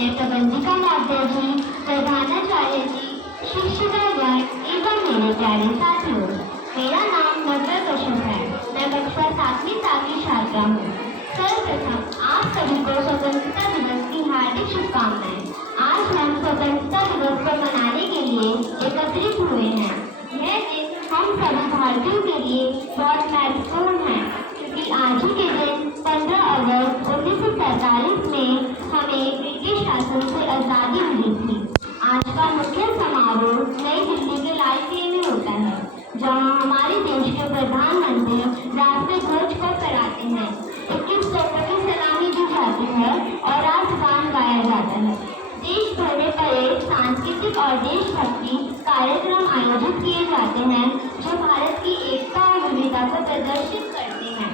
विद्यालय प्रबंधिका महोदय जी, प्रधानाचार्य जी, शिक्षकगण एवं मेरे प्यारे साथियों, मेरा नाम नव्या कश्यप है। मैं कक्षा 7वीं की छात्रा हूँ। सर्वप्रथम आप सभी को स्वतंत्रता दिवस की हार्दिक शुभकामनाएं। आज हम स्वतंत्रता दिवस को मनाने के लिए एकत्रित हुए हैं। यह दिन हम सभी भारतीयों के लिए बहुत महत्वपूर्ण है, क्योंकि आज ही के दिन 15 अगस्त 1947 में हमें ब्रिटिश शासन से आज़ादी मिली थी। आज का मुख्य समारोह नई दिल्ली के लाल किले में होता है, जहां हमारे देश के प्रधानमंत्री राष्ट्रीय ध्वज को फहराते हैं, 21 तोपों की सलामी दी जाती है और राष्ट्रगान गाया जाता है। देश भर में परेड, सांस्कृतिक और देशभक्ति कार्यक्रम आयोजित किए जाते हैं, जो भारत की एकता और विविधता को प्रदर्शित करते हैं।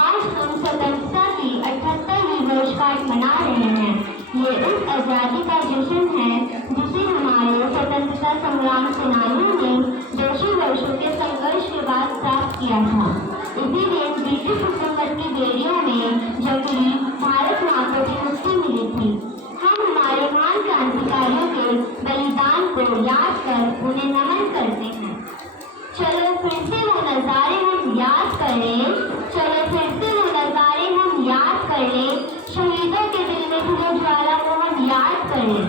आज हम स्वतंत्रता की 78वीं वर्षगांठ मना रहे हैं। ये उस आज़ादी का जश्न है जिसे हमारे स्वतंत्रता संग्राम सेनानियों ने 200 वर्षों के संघर्ष के बाद प्राप्त किया था। इसी दिन ब्रिटिश हुकूमत की बेड़ियों में जकड़ी भारत माँ को भी मुक्ति मिली थी। हम हमारे महान क्रांतिकारियों के बलिदान को याद कर उन्हें नमन करते हैं। चलो फिर से वो नज़ारे हम याद करें, चलो फिर से वो नज़ारे हम याद करें। शहीदों के दिल में थी जो ज्वाला वो हम याद करें,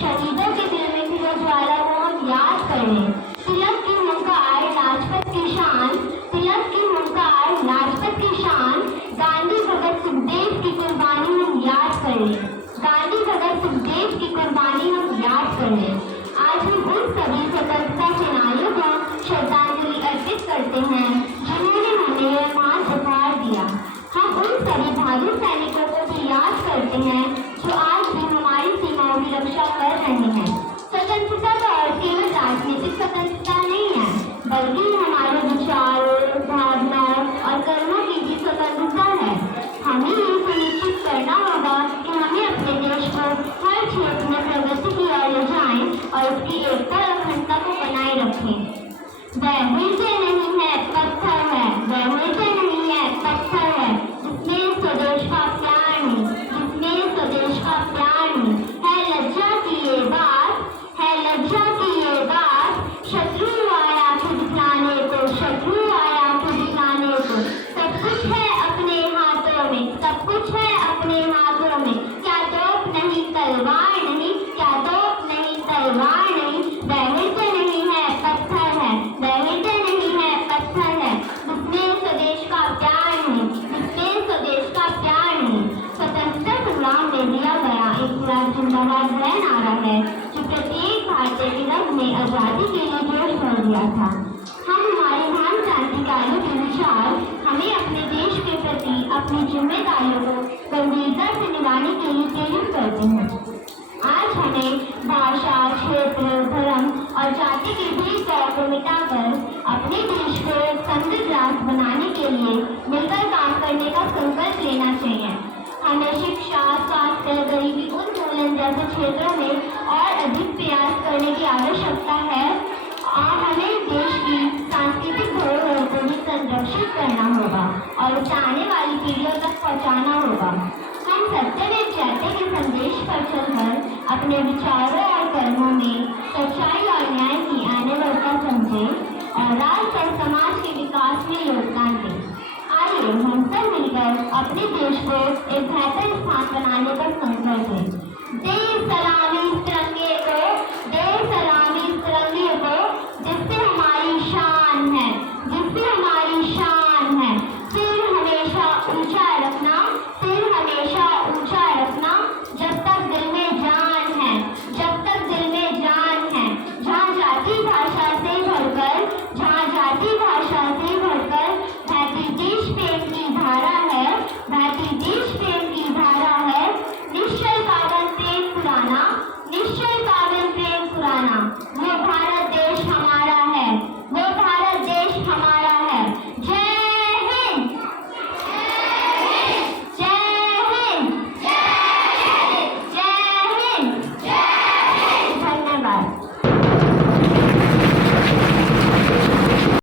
शहीदों के दिल में थी जो ज्वाला वो हम याद करें। तिलक की हुंकार लाजपत की शान, तिलक की हुंकार लाजपत की शान। गांधी भगत सुखदेव की कुर्बानी हम याद करें, गांधी भगत सुखदेव की कुर्बानी हम याद करें। आज हम उन सभी स्वतंत्रता सेनानियों को श्रद्धांजलि अर्पित करते हैं जिन्होंने हमें यह महान उपहार दिया। हम उन सभी भावी सैनिकों को भी याद करते हैं जो आज भी हमारी सीमाओं की रक्षा कर रहे हैं। स्वतंत्रता का अर्थ केवल राजनीतिक स्वतंत्रता नहीं है, बल्कि हमारे विचारों, भावनाओं और कर्मों की भी स्वतंत्रता है। हमें ये सुनिश्चित करना होगा कि हमें अपने देश को हर क्षेत्र में प्रगति की ओर ले जाएं और उसकी एकता और अखंडता को बनाए रखें। वह मिर्चे नहीं है पत्थर है, वह मिर्चे नहीं है पत्थर है, जिसमें स्वदेश का प्यार नहीं, जिसमें स्वदेश का प्यार नहीं। है लज्जा की ये बात, है लज्जा की ये बात। शत्रु आया खुद दिखाने को, शत्रु आया खुद दिखाने को। सब कुछ है अपने हाथों में, सब कुछ है अपने हाथों में। क्या तोप नहीं तलवार नहीं, क्या तोप नहीं तलवार नहीं। वह मिर्चे नहीं है पत्थर है, वह मिर्चे नहीं है पत्थर है, जिसमें स्वदेश का प्यार नहीं, जिसमें स्वदेश का प्यार नहीं। स्वतंत्रता संग्राम में दिया गया एक पूरा जिंदाबाद वह नारा है जो प्रत्येक भारतीय के रग में आज़ादी के लिए जोश भर दिया था। हम हमारे महान क्रांतिकारियों के विचार हमें अपने देश के प्रति अपनी जिम्मेदारियों को गंभीरता से निभाने के लिए प्रेरित करते हैं। आज हमें भाषा, क्षेत्र, धर्म और जाति के भेदभाव को मिटाकर अपने देश को एक समृद्ध राष्ट्र बनाने के लिए मिलकर काम करने का संकल्प लेना चाहिए। हमें शिक्षा, स्वास्थ्य, गरीबी उन्मूलन जैसे क्षेत्रों में और अधिक प्रयास करने की आवश्यकता है और हमें देश की सांस्कृतिक धरोहर को भी संरक्षित करना होगा और उसे आने वाली पीढ़ियों तक पहुँचाना होगा। हम सत्यमेव जयते के संदेश पर चलकर अपने विचारों और कर्मों में सच्चाई और न्याय की अनिवार्यता समझें और राष्ट्र और समाज के विकास में योगदान दें। आइए हम सब मिलकर अपने देश को एक बेहतर स्थान बनाने का संकल्प लें। दे सलामी इस तिरंगे को, दे सलामी इस तिरंगे को, जिससे हमारी शान है, जिससे हमारी शान है। सिर हमेशा ऊंचा